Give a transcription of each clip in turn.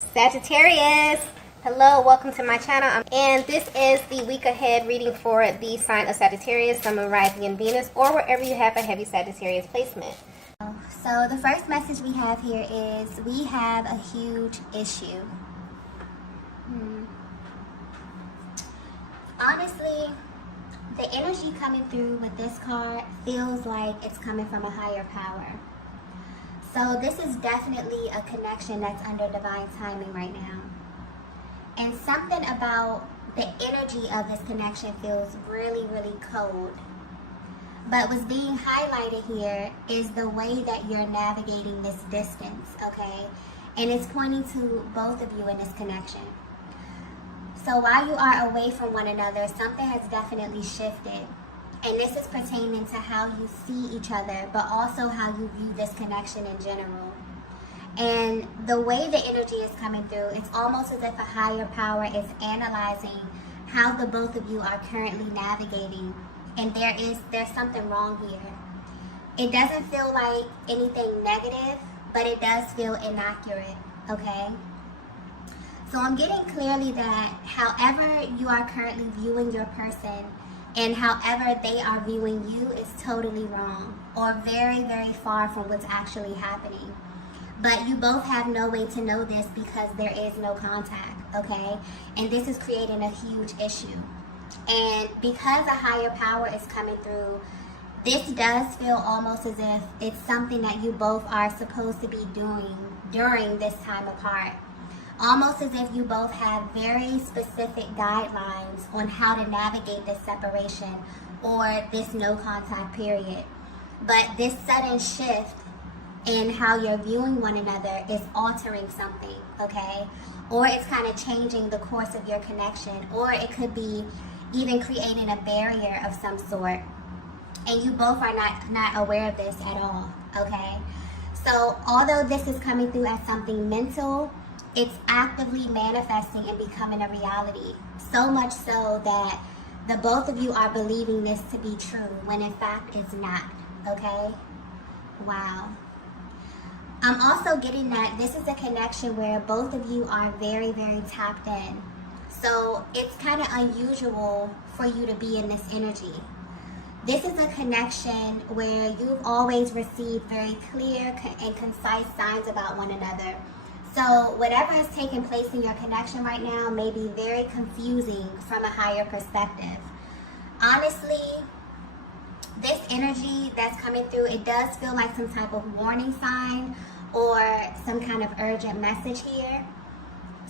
Sagittarius, hello, welcome to my channel, and this is the week ahead reading for the sign of Sagittarius, Sun, Moon, Rising, and Venus, or wherever you have a heavy Sagittarius placement. So the first message we have here is we have a huge issue. Honestly, the energy coming through with this card feels like it's coming from a higher power. So this is definitely a connection that's under divine timing right now. And something about the energy of this connection feels really, really cold. But what's being highlighted here is the way that you're navigating this distance, okay? And it's pointing to both of you in this connection. So while you are away from one another, something has definitely shifted. And this is pertaining to how you see each other, but also how you view this connection in general. And the way the energy is coming through, it's almost as if a higher power is analyzing how the both of you are currently navigating. And there's something wrong here. It doesn't feel like anything negative, but it does feel inaccurate, okay? So I'm getting clearly that however you are currently viewing your person and however they are viewing you is totally wrong or very, very far from what's actually happening. But you both have no way to know this because there is no contact, okay? And this is creating a huge issue. And because a higher power is coming through, this does feel almost as if it's something that you both are supposed to be doing during this time apart. Almost as if you both have very specific guidelines on how to navigate this separation or this no contact period. But this sudden shift in how you're viewing one another is altering something, okay? Or it's kind of changing the course of your connection, or it could be even creating a barrier of some sort. And you both are not aware of this at all, okay? So although this is coming through as something mental, it's actively manifesting and becoming a reality. So much so that the both of you are believing this to be true when in fact it's not, okay? Wow. I'm also getting that this is a connection where both of you are very, very tapped in. So it's kind of unusual for you to be in this energy. This is a connection where you've always received very clear and concise signs about one another. So whatever is taking place in your connection right now may be very confusing from a higher perspective. Honestly, this energy that's coming through, it does feel like some type of warning sign or some kind of urgent message here.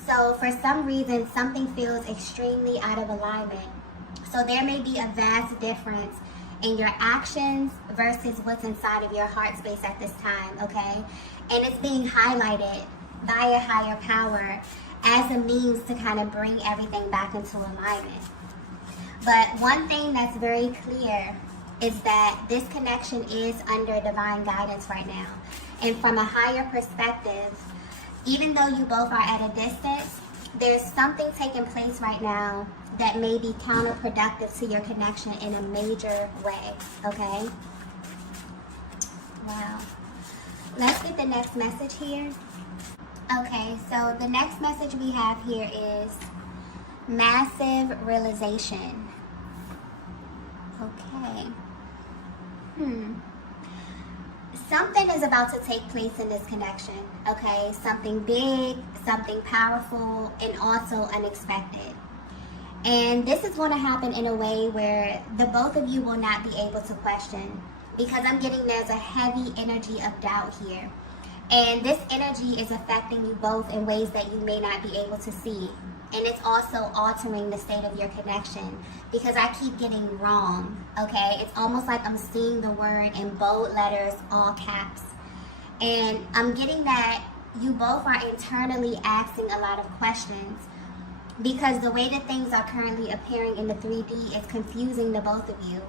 So for some reason, something feels extremely out of alignment. So there may be a vast difference in your actions versus what's inside of your heart space at this time, okay? And it's being highlighted by a higher power as a means to kind of bring everything back into alignment. But one thing that's very clear is that this connection is under divine guidance right now. And from a higher perspective, even though you both are at a distance, there's something taking place right now that may be counterproductive to your connection in a major way, okay? Wow. Let's get the next message here. Okay, so the next message we have here is massive realization. Okay. Something is about to take place in this connection, okay? Something big, something powerful, and also unexpected. And this is going to happen in a way where the both of you will not be able to question, because I'm getting there's a heavy energy of doubt here. And this energy is affecting you both in ways that you may not be able to see. And it's also altering the state of your connection because I keep getting wrong, okay? It's almost like I'm seeing the word in bold letters, all caps. And I'm getting that you both are internally asking a lot of questions because the way that things are currently appearing in the 3D is confusing the both of you.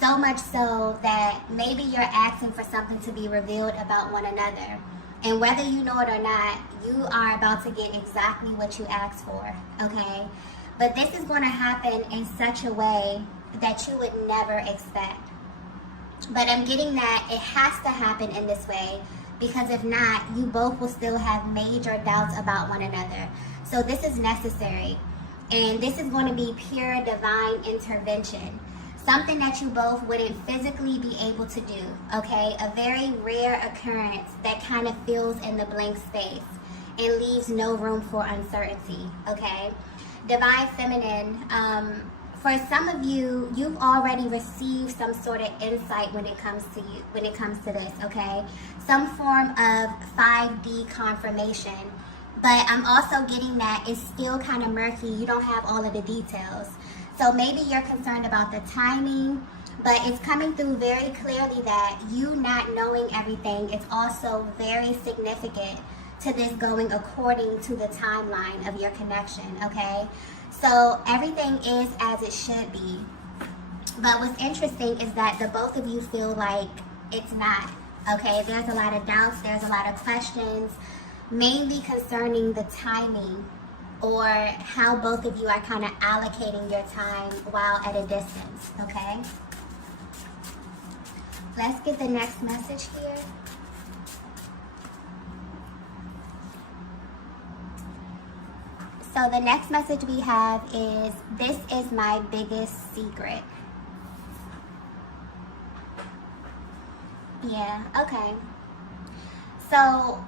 So much so that maybe you're asking for something to be revealed about one another. And whether you know it or not, you are about to get exactly what you asked for, okay? But this is going to happen in such a way that you would never expect. But I'm getting that it has to happen in this way because if not, you both will still have major doubts about one another. So this is necessary, and this is going to be pure divine intervention, something that you both wouldn't physically be able to do, okay? A very rare occurrence that kind of fills in the blank space and leaves no room for uncertainty, okay? Divine feminine, for some of you, you've already received some sort of insight when it comes to this, okay? Some form of 5D confirmation, but I'm also getting that it's still kind of murky. You don't have all of the details. So maybe you're concerned about the timing, but it's coming through very clearly that you not knowing everything is also very significant to this going according to the timeline of your connection, okay? So everything is as it should be. But what's interesting is that the both of you feel like it's not, okay? There's a lot of doubts, there's a lot of questions, mainly concerning the timing or how both of you are kind of allocating your time while at a distance, okay? Let's get the next message here. So the next message we have is, this is my biggest secret. Yeah, okay. So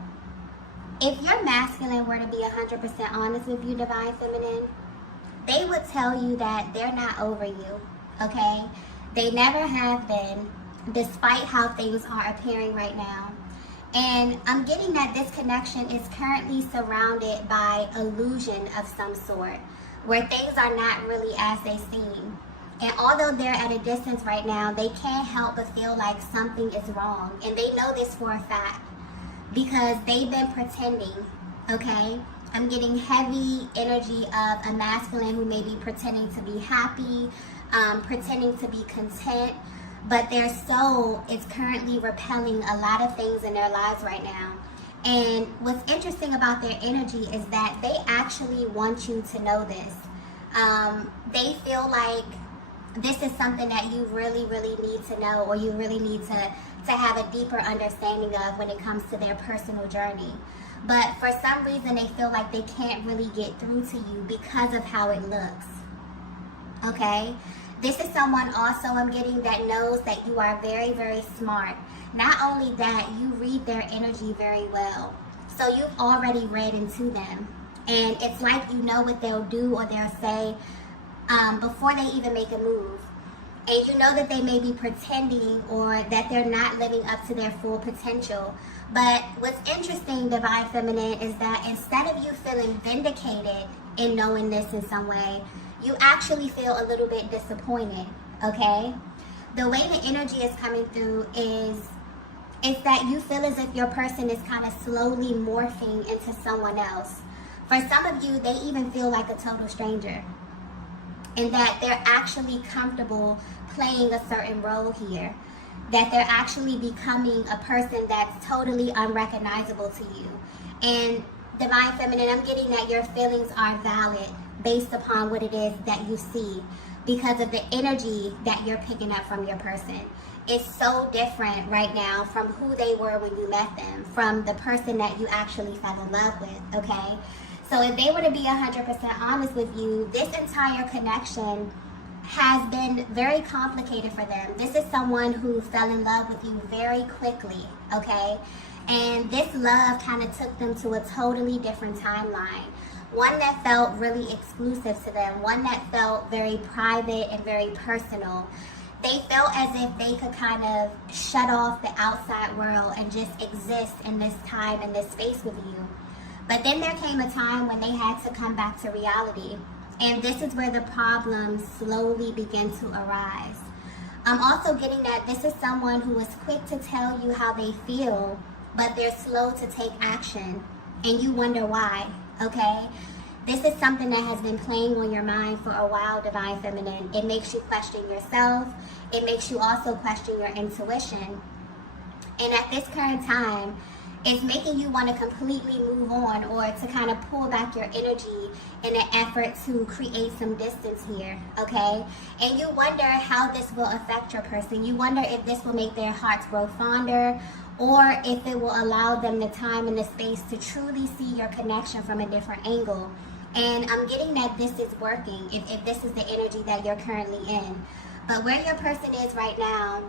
if your masculine were to be 100% honest with you, Divine Feminine, they would tell you that they're not over you, okay? They never have been, despite how things are appearing right now. And I'm getting that this connection is currently surrounded by illusion of some sort, where things are not really as they seem. And although they're at a distance right now, they can't help but feel like something is wrong. And they know this for a fact because they've been pretending, okay? I'm getting heavy energy of a masculine who may be pretending to be happy, pretending to be content, but their soul is currently repelling a lot of things in their lives right now. And what's interesting about their energy is that they actually want you to know this. They feel like this is something that you really, really need to know, or you really need to have a deeper understanding of when it comes to their personal journey. But for some reason, they feel like they can't really get through to you because of how it looks, okay? This is someone also I'm getting that knows that you are very, very smart. Not only that, you read their energy very well. So you've already read into them. And it's like you know what they'll do or they'll say before they even make a move. And you know that they may be pretending or that they're not living up to their full potential. But what's interesting, Divine Feminine, is that instead of you feeling vindicated in knowing this in some way, you actually feel a little bit disappointed, okay? The way the energy is coming through is that you feel as if your person is kind of slowly morphing into someone else. For some of you, they even feel like a total stranger, and that they're actually comfortable playing a certain role here, that they're actually becoming a person that's totally unrecognizable to you. And Divine Feminine, I'm getting that your feelings are valid based upon what it is that you see because of the energy that you're picking up from your person. It's so different right now from who they were when you met them, from the person that you actually fell in love with, okay? So if they were to be 100% honest with you, this entire connection has been very complicated for them. This is someone who fell in love with you very quickly, okay? And this love kind of took them to a totally different timeline. One that felt really exclusive to them, one that felt very private and very personal. They felt as if they could kind of shut off the outside world and just exist in this time and this space with you. But then there came a time when they had to come back to reality. And this is where the problems slowly begin to arise. I'm also getting that this is someone who is quick to tell you how they feel, but they're slow to take action. And you wonder why, okay? This is something that has been playing on your mind for a while, Divine Feminine. It makes you question yourself. It makes you also question your intuition. And at this current time, it's making you want to completely move on, or to kind of pull back your energy in an effort to create some distance here, okay? And you wonder how this will affect your person. You wonder if this will make their hearts grow fonder, or if it will allow them the time and the space to truly see your connection from a different angle. And I'm getting that this is working, if this is the energy that you're currently in. But where your person is right now,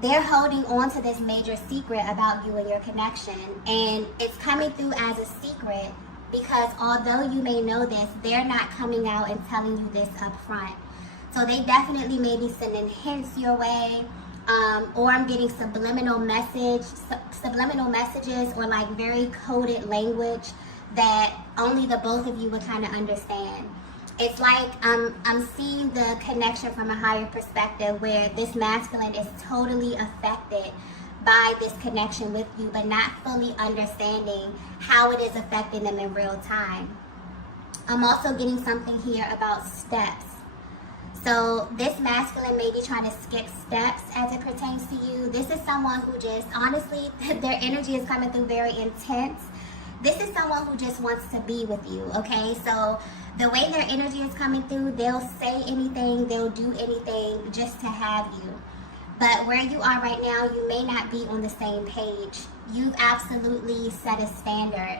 they're holding on to this major secret about you and your connection. And it's coming through as a secret because although you may know this, they're not coming out and telling you this up front. So they definitely may be sending hints your way, or I'm getting subliminal messages, or like very coded language that only the both of you would kind of understand. It's like I'm seeing the connection from a higher perspective where this masculine is totally affected by this connection with you, but not fully understanding how it is affecting them in real time. I'm also getting something here about steps. So this masculine may be trying to skip steps as it pertains to you. This is someone who just, honestly, their energy is coming through very intense. This is someone who just wants to be with you, okay? So the way their energy is coming through, they'll say anything, they'll do anything just to have you. But where you are right now, you may not be on the same page. You've absolutely set a standard.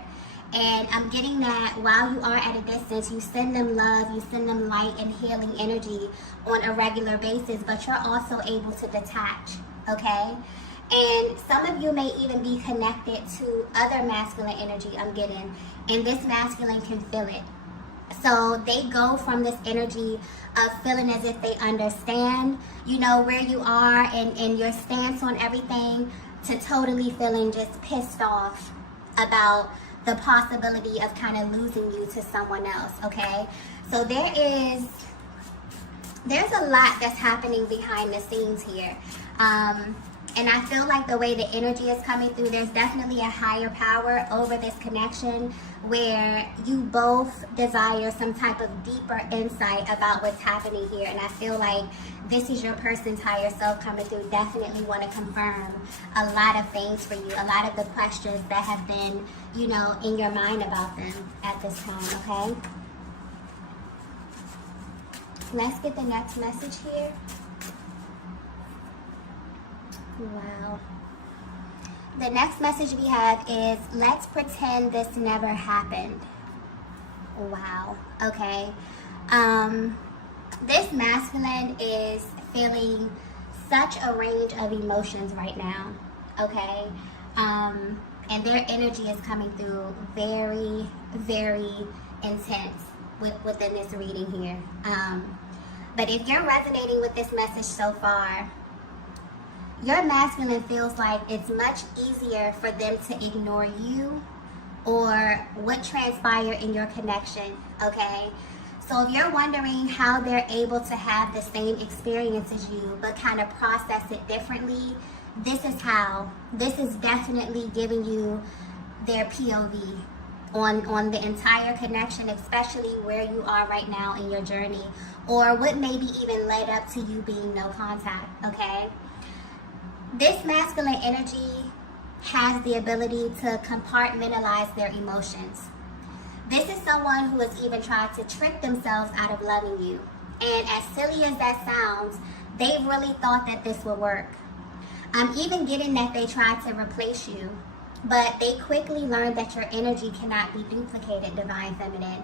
And I'm getting that while you are at a distance, you send them love, you send them light and healing energy on a regular basis, but you're also able to detach, okay? And some of you may even be connected to other masculine energy I'm getting, and this masculine can feel it. So they go from this energy of feeling as if they understand, you know, where you are and your stance on everything, to totally feeling just pissed off about the possibility of kind of losing you to someone else, okay? So there's a lot that's happening behind the scenes here. And I feel like the way the energy is coming through, there's definitely a higher power over this connection where you both desire some type of deeper insight about what's happening here. And I feel like this is your person's higher self coming through, definitely want to confirm a lot of things for you, a lot of the questions that have been, you know, in your mind about them at this time, okay? Let's get the next message here. Wow. The next message we have is, let's pretend this never happened. Wow. Okay. This masculine is feeling such a range of emotions right now. Okay. And their energy is coming through very, very intense within this reading here. But if you're resonating with this message so far, your masculine feels like it's much easier for them to ignore you or what transpired in your connection, okay? So if you're wondering how they're able to have the same experience as you but kind of process it differently, this is how. This is definitely giving you their POV on the entire connection, especially where you are right now in your journey, or what maybe even led up to you being no contact, okay? This masculine energy has the ability to compartmentalize their emotions. This is someone who has even tried to trick themselves out of loving you. And as silly as that sounds, they really thought that this would work. I'm even getting that they tried to replace you, but they quickly learned that your energy cannot be duplicated, Divine Feminine.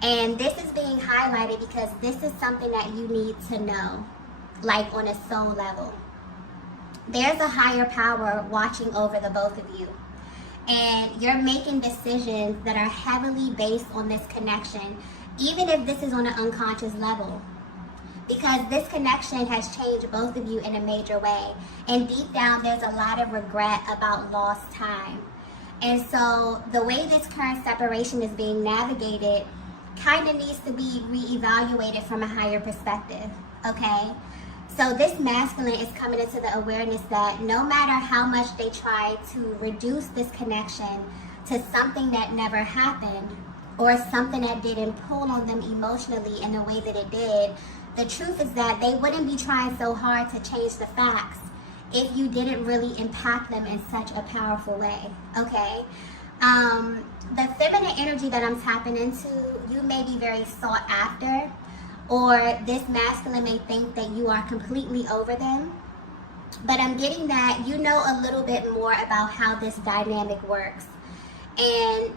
And this is being highlighted because this is something that you need to know, like on a soul level. There's a higher power watching over the both of you. And you're making decisions that are heavily based on this connection, even if this is on an unconscious level. Because this connection has changed both of you in a major way. And deep down, there's a lot of regret about lost time. And so the way this current separation is being navigated kind of needs to be reevaluated from a higher perspective, okay? So this masculine is coming into the awareness that no matter how much they try to reduce this connection to something that never happened or something that didn't pull on them emotionally in the way that it did, the truth is that they wouldn't be trying so hard to change the facts if you didn't really impact them in such a powerful way, okay? The feminine energy that I'm tapping into, you may be very sought after, or this masculine may think that you are completely over them. But I'm getting that you know a little bit more about how this dynamic works. And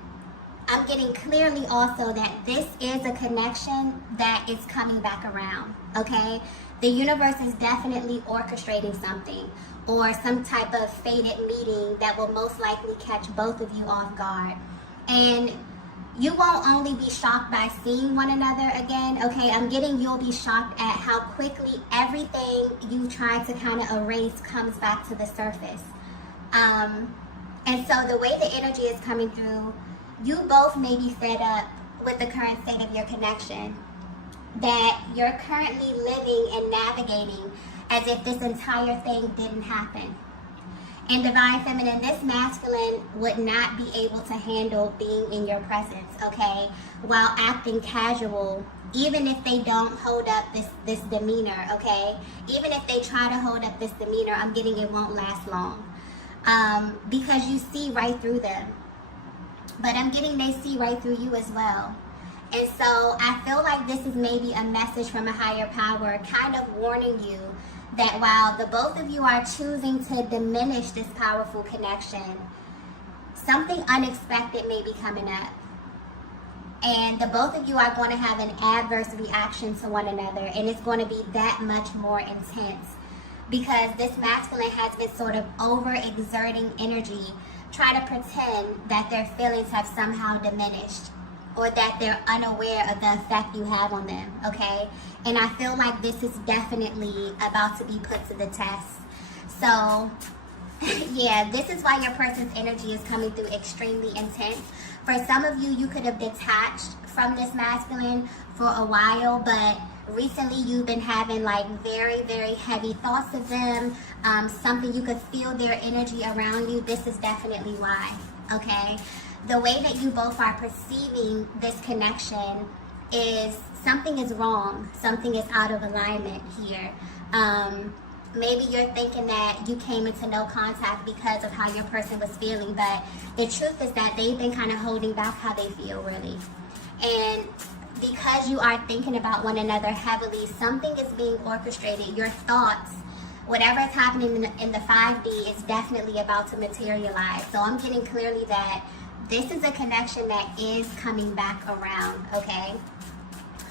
I'm getting clearly also that this is a connection that is coming back around, okay? The universe is definitely orchestrating something, or some type of fated meeting that will most likely catch both of you off guard. And you won't only be shocked by seeing one another again, okay? I'm getting you'll be shocked at how quickly everything you tried to kind of erase comes back to the surface. And so the way the energy is coming through, you both may be fed up with the current state of your connection, that you're currently living and navigating as if this entire thing didn't happen. And Divine Feminine, this masculine would not be able to handle being in your presence, okay, while acting casual, even if they don't hold up this demeanor, okay? Even if they try to hold up this demeanor, I'm getting it won't last long, because you see right through them. But I'm getting they see right through you as well. And so I feel like this is maybe a message from a higher power kind of warning you that while the both of you are choosing to diminish this powerful connection, something unexpected may be coming up. And the both of you are going to have an adverse reaction to one another, and it's going to be that much more intense because this masculine has been sort of overexerting energy, trying to pretend that their feelings have somehow diminished, or that they're unaware of the effect you have on them, okay? And I feel like this is definitely about to be put to the test. So, yeah, this is why your person's energy is coming through extremely intense. For some of you, you could have detached from this masculine for a while, but recently you've been having like very, very heavy thoughts of them, something you could feel their energy around you. This is definitely why, okay? The way that you both are perceiving this connection is something is wrong. Something is out of alignment here. Maybe you're thinking that you came into no contact because of how your person was feeling, but the truth is that they've been kind of holding back how they feel, really. And because you are thinking about one another heavily, something is being orchestrated. Your thoughts, whatever is happening in the 5D is definitely about to materialize. So I'm getting clearly that this is a connection that is coming back around, okay?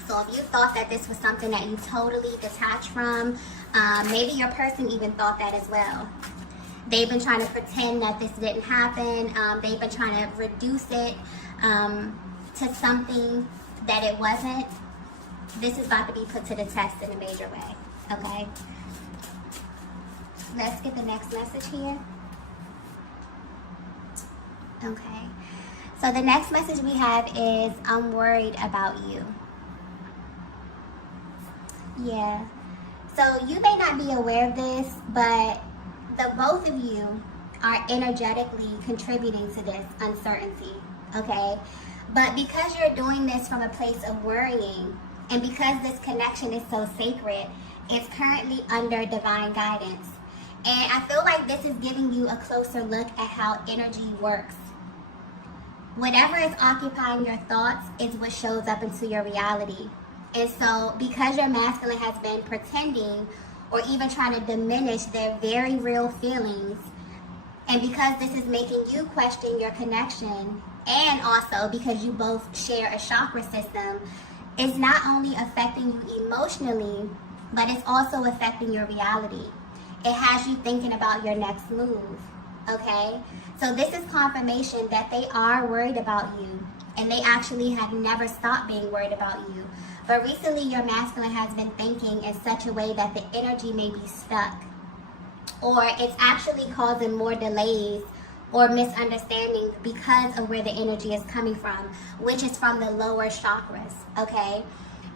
So if you thought that this was something that you totally detached from, maybe your person even thought that as well. They've been trying to pretend that this didn't happen. They've been trying to reduce it to something that it wasn't. This is about to be put to the test in a major way, okay? Let's get the next message here. Okay. So the next message we have is, I'm worried about you. Yeah. So you may not be aware of this, but the both of you are energetically contributing to this uncertainty, okay? But because you're doing this from a place of worrying, and because this connection is so sacred, it's currently under divine guidance. And I feel like this is giving you a closer look at how energy works. Whatever is occupying your thoughts is what shows up into your reality. And so because your masculine has been pretending or even trying to diminish their very real feelings, and because this is making you question your connection, and also because you both share a chakra system, it's not only affecting you emotionally, but it's also affecting your reality. It has you thinking about your next move, okay? So this is confirmation that they are worried about you, and they actually have never stopped being worried about you. But recently your masculine has been thinking in such a way that the energy may be stuck, or it's actually causing more delays or misunderstandings because of where the energy is coming from, which is from the lower chakras, okay?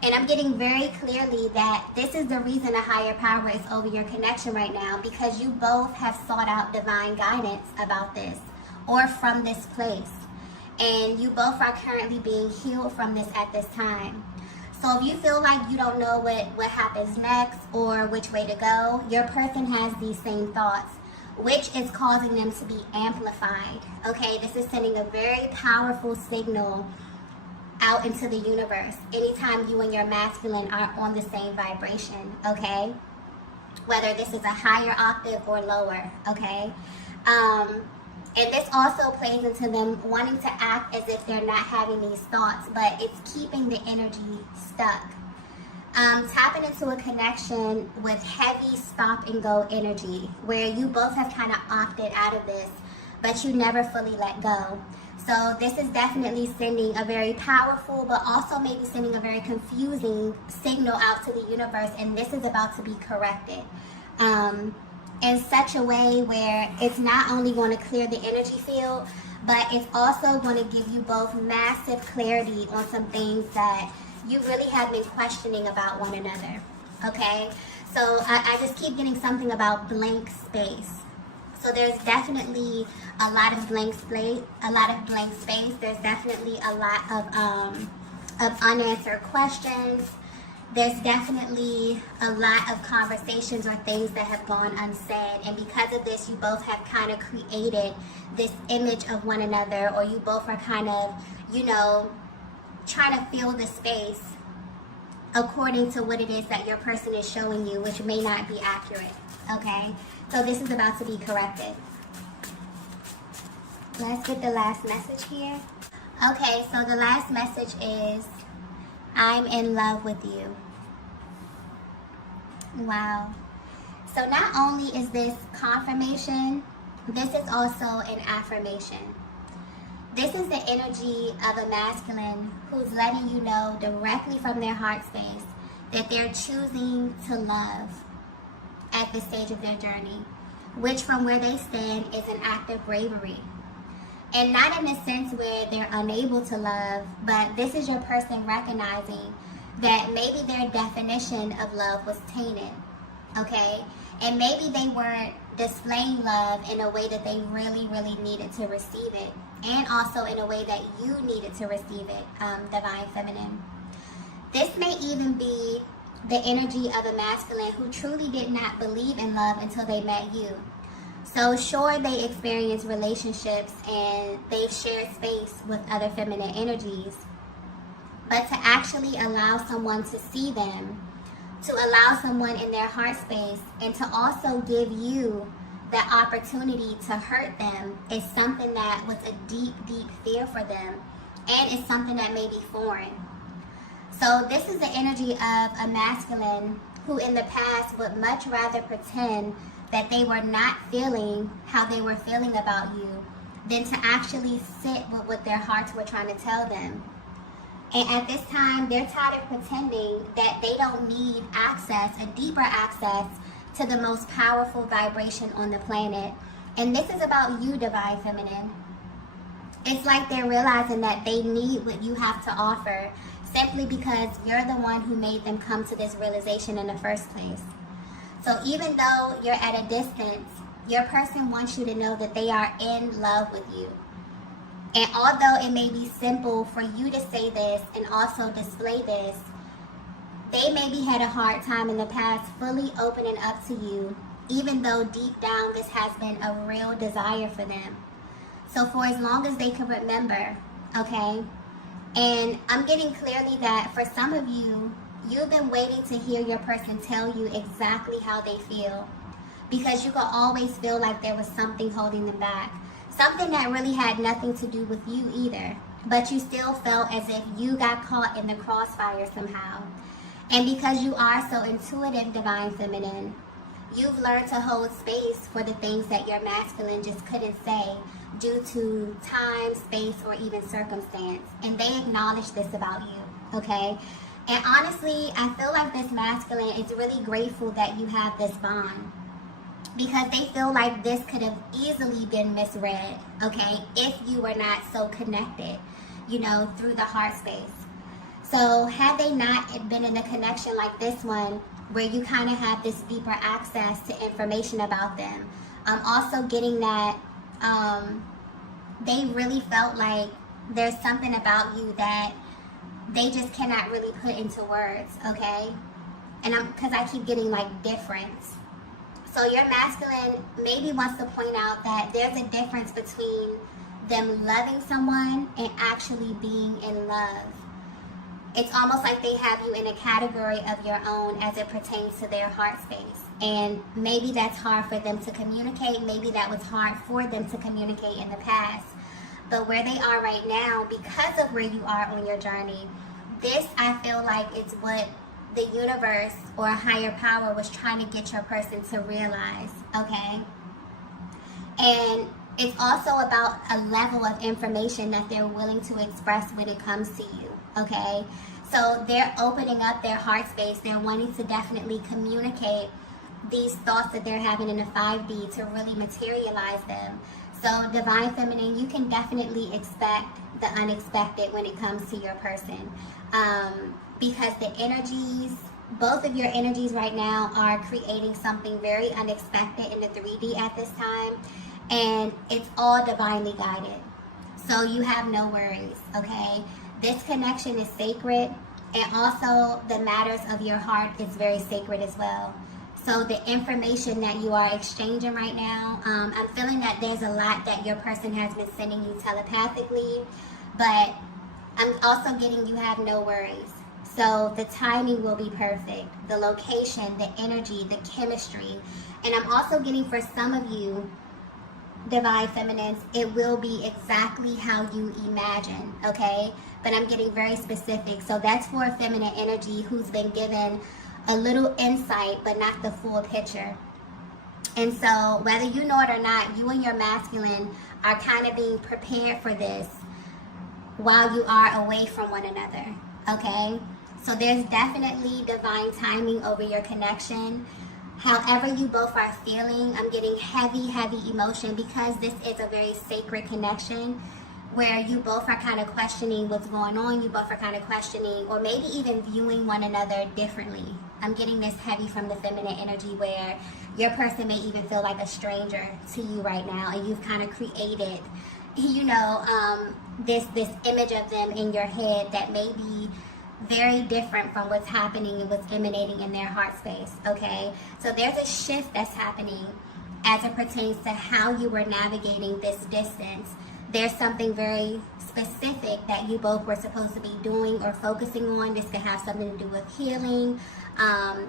And I'm getting very clearly that this is the reason a higher power is over your connection right now, because you both have sought out divine guidance about this or from this place. And you both are currently being healed from this at this time. So if you feel like you don't know what happens next or which way to go, your person has these same thoughts, which is causing them to be amplified. Okay, this is sending a very powerful signal out into the universe anytime you and your masculine are on the same vibration. Okay, whether this is a higher octave or lower. Okay, and this also plays into them wanting to act as if they're not having these thoughts, but it's keeping the energy stuck. Tapping into a connection with heavy stop and go energy, where you both have kind of opted out of this, but you never fully let go. So this is definitely sending a very powerful, but also maybe sending a very confusing signal out to the universe, and this is about to be corrected. In such a way where it's not only going to clear the energy field, but it's also going to give you both massive clarity on some things that you really have been questioning about one another. Okay, so I just keep getting something about blank space. So there's definitely a lot of blank space. There's definitely a lot of unanswered questions. There's definitely a lot of conversations or things that have gone unsaid, and because of this, you both have kind of created this image of one another, or you both are kind of, you know, trying to fill the space according to what it is that your person is showing you, which may not be accurate. Okay, so this is about to be corrected. Let's get the last message here. Okay, so the last message is, I'm in love with you. Wow. So not only is this confirmation, this is also an affirmation. This is the energy of a masculine who's letting you know directly from their heart space that they're choosing to love at this stage of their journey, which from where they stand is an act of bravery. And not in a sense where they're unable to love, but this is your person recognizing that maybe their definition of love was tainted, okay? And maybe they weren't displaying love in a way that they really, really needed to receive it, and also in a way that you needed to receive it, Divine Feminine. This may even be the energy of a masculine who truly did not believe in love until they met you. So sure, they experience relationships and they've shared space with other feminine energies, but to actually allow someone to see them, to allow someone in their heart space, and to also give you the opportunity to hurt them is something that was a deep, deep fear for them, and it's something that may be foreign. So this is the energy of a masculine who in the past would much rather pretend that they were not feeling how they were feeling about you than to actually sit with what their hearts were trying to tell them. And at this time, they're tired of pretending that they don't need access, a deeper access to the most powerful vibration on the planet. And this is about you, Divine Feminine. It's like they're realizing that they need what you have to offer simply because you're the one who made them come to this realization in the first place. So even though you're at a distance, your person wants you to know that they are in love with you. And although it may be simple for you to say this and also display this, they maybe had a hard time in the past fully opening up to you, even though deep down this has been a real desire for them. So for as long as they can remember, okay? And I'm getting clearly that for some of you, you've been waiting to hear your person tell you exactly how they feel, because you could always feel like there was something holding them back. Something that really had nothing to do with you either, but you still felt as if you got caught in the crossfire somehow. And because you are so intuitive, Divine Feminine, you've learned to hold space for the things that your masculine just couldn't say due to time, space, or even circumstance. And they acknowledge this about you, okay? And honestly, I feel like this masculine is really grateful that you have this bond, because they feel like this could have easily been misread, okay, if you were not so connected, you know, through the heart space. So had they not been in a connection like this one, where you kind of have this deeper access to information about them, also getting that they really felt like there's something about you that they just cannot really put into words, okay? And because I keep getting like difference. So your masculine maybe wants to point out that there's a difference between them loving someone and actually being in love. It's almost like they have you in a category of your own as it pertains to their heart space. And maybe that's hard for them to communicate. Maybe that was hard for them to communicate in the past. But where they are right now, because of where you are on your journey, this, I feel like, it's what the universe or a higher power was trying to get your person to realize, okay? And it's also about a level of information that they're willing to express when it comes to you, okay? So they're opening up their heart space. They're wanting to definitely communicate these thoughts that they're having in the 5D to really materialize them. So Divine Feminine, you can definitely expect the unexpected when it comes to your person. Because the energies, both of your energies right now are creating something very unexpected in the 3D at this time. And it's all divinely guided. So you have no worries, okay? This connection is sacred. And also the matters of your heart is very sacred as well. So the information that you are exchanging right now, I'm feeling that there's a lot that your person has been sending you telepathically, but I'm also getting you have no worries. So the timing will be perfect, the location, the energy, the chemistry. And I'm also getting for some of you, Divine Feminines, it will be exactly how you imagine, okay? But I'm getting very specific. So that's for a feminine energy who's been given a little insight, but not the full picture. And so whether you know it or not, you and your masculine are kind of being prepared for this while you are away from one another, okay? So there's definitely divine timing over your connection. However you both are feeling, I'm getting heavy, heavy emotion because this is a very sacred connection where you both are kind of questioning what's going on. You both are kind of questioning or maybe even viewing one another differently. I'm getting this heavy from the feminine energy where your person may even feel like a stranger to you right now, and you've kind of created, you know, this image of them in your head that may be very different from what's happening and what's emanating in their heart space, okay? So there's a shift that's happening as it pertains to how you were navigating this distance. There's something very specific that you both were supposed to be doing or focusing on. This could have something to do with healing,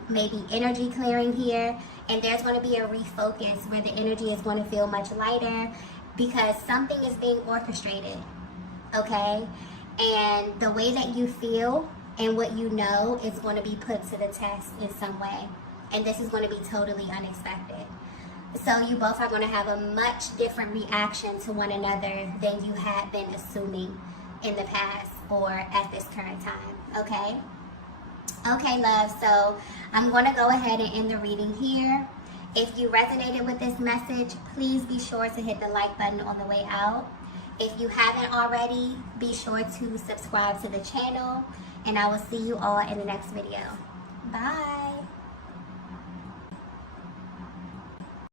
maybe energy clearing here. And there's going to be a refocus where the energy is going to feel much lighter because something is being orchestrated, okay? And the way that you feel and what you know is going to be put to the test in some way. And this is going to be totally unexpected. So you both are going to have a much different reaction to one another than you had been assuming in the past or at this current time, okay? Okay, love, so I'm going to go ahead and end the reading here. If you resonated with this message, please be sure to hit the like button on the way out. If you haven't already, be sure to subscribe to the channel, and I will see you all in the next video. Bye.